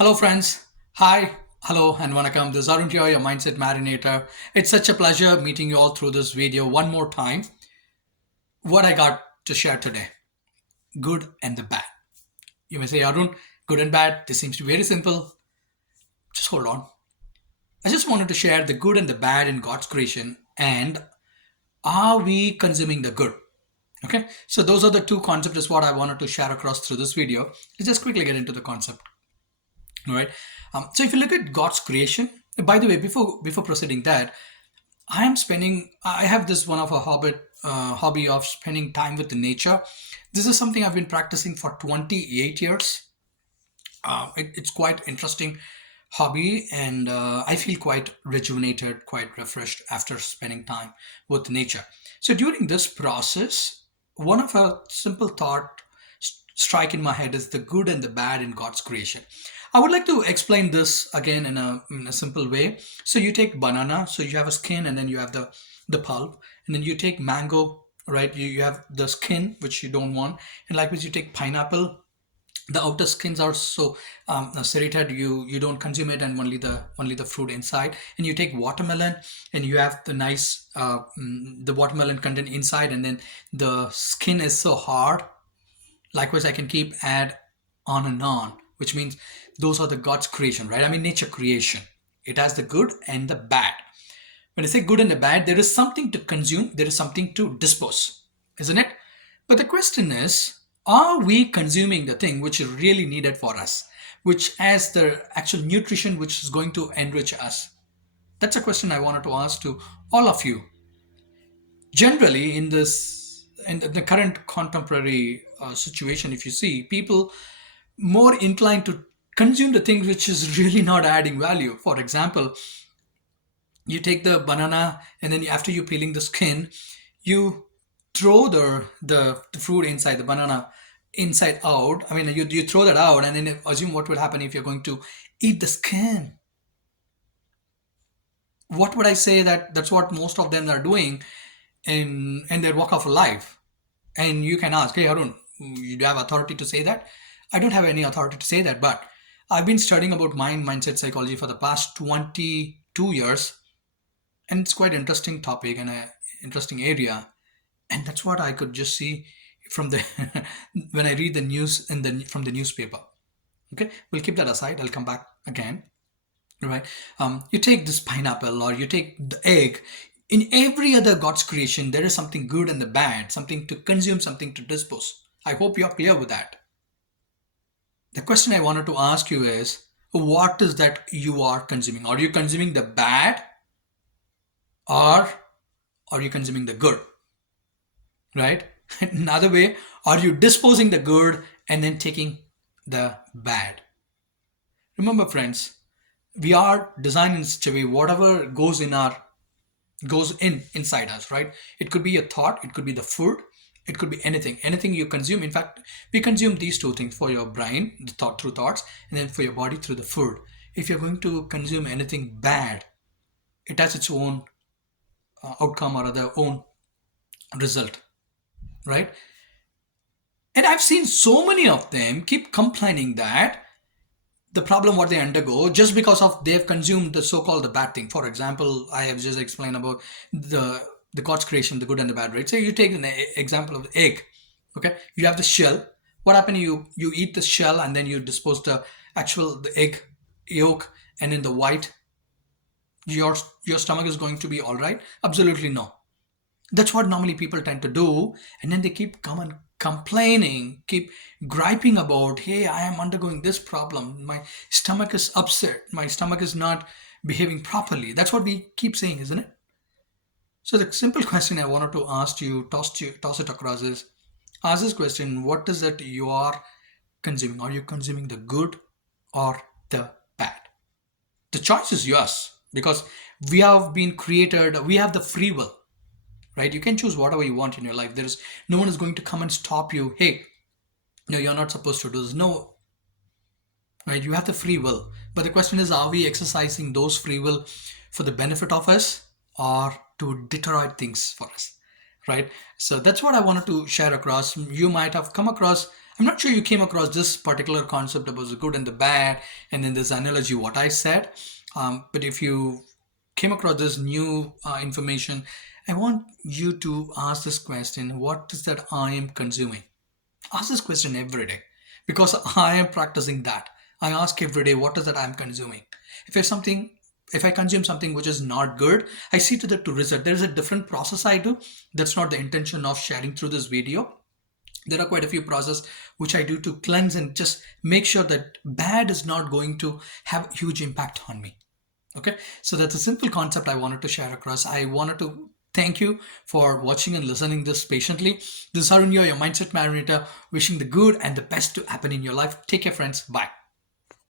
Hello, friends. Hi, hello, and welcome. This is Arun here, your mindset marinator. It's such a pleasure meeting you all through this video one more time. What I got to share today, good and the bad. You may say, Arun, good and bad. This seems to be very simple. Just hold on. I just wanted to share the good and the bad in God's creation, and are we consuming the good? Okay, so those are the two concepts is what I wanted to share across through this video. Let's just quickly get into the concept. All right. So if you look at God's creation, by the way, before proceeding that, I have this one of a hobby of spending time with the nature. This is something I've been practicing for 28 years. It's quite interesting hobby, and I feel quite rejuvenated, quite refreshed after spending time with nature. So during this process, one of a simple thought strike in my head is the good and the bad in God's creation. I would like to explain this again in a simple way. So you take banana, so you have a skin and then you have the pulp, and then you take mango, right? You have the skin which you don't want, and likewise you take pineapple. The outer skins are so serrated, you don't consume it, and only the fruit inside. And you take watermelon, and you have the nice the watermelon content inside, and then the skin is so hard. Likewise, I can keep add on and on, which means those are the God's creation, right? I mean, nature creation. It has the good and the bad. When I say good and the bad, there is something to consume, there is something to dispose, isn't it? But the question is, are we consuming the thing which is really needed for us, which has the actual nutrition which is going to enrich us? That's a question I wanted to ask to all of you. Generally, in the current contemporary situation, if you see people more inclined to consume the things which is really not adding value. For example, you take the banana, and then after you peeling the skin, you throw the fruit inside the banana inside out. I mean, you throw that out, and then assume what would happen if you're going to eat the skin. What would I say? That's what most of them are doing in their walk of life. And you can ask, hey Arun, you have authority to say that? I don't have any authority to say that, but I've been studying about mindset psychology for the past 22 years, and it's quite interesting topic and a interesting area. And that's what I could just see from the when I read the news from the newspaper. Okay, we'll keep that aside. I'll come back again. Right? You take this pineapple or you take the egg. In every other God's creation, there is something good and the bad, something to consume, something to dispose. I hope you're clear with that. The question I wanted to ask you is, what is that you are consuming? Are you consuming the bad, or are you consuming the good? Right? Another way, are you disposing the good and then taking the bad? Remember, friends, we are designed in such a way whatever goes inside us, right? It could be a thought, it could be the food, it could be anything you consume. In fact, we consume these two things: for your brain, the thought through thoughts, and then for your body through the food. If you're going to consume anything bad, it has its own outcome or other own result, right? And I've seen so many of them keep complaining that the problem what they undergo just because of they've consumed the so-called the bad thing. For example, I have just explained about the God's creation, the good and the bad, right? So you take an example of the egg. Okay, you have the shell. What happened? You eat the shell and then you dispose the egg yolk, and in the white, your stomach is going to be all right? Absolutely no. That's what normally people tend to do, and then they keep coming complaining, keep griping about, hey, I am undergoing this problem. My stomach is upset. My stomach is not behaving properly. That's what we keep saying, isn't it? So the simple question I wanted to ask you, toss it across is, ask this question: what is it you are consuming? Are you consuming the good or the bad? The choice is yours, because we have been created. We have the free will, right? You can choose whatever you want in your life. There is no one is going to come and stop you. Hey, no, you're not supposed to do this. No, right? You have the free will. But the question is, are we exercising those free will for the benefit of us or to deteriorate things for us, right? So that's what I wanted to share across. You might have come across I'm not sure you came across this particular concept about the good and the bad, and then this analogy, what I said. But if you came across this new information, I want you to ask this question: what is that I am consuming? Ask this question every day, because I am practicing that. I ask every day, what is that I'm consuming? If it's something, if I consume something which is not good, I see to the to result. There is a different process I do. That's not the intention of sharing through this video. There are quite a few process which I do to cleanse and just make sure that bad is not going to have huge impact on me. Okay, so that's a simple concept I wanted to share across. I wanted to thank you for watching and listening this patiently. This is Arun, your mindset marinator, wishing the good and the best to happen in your life. Take care, friends. Bye.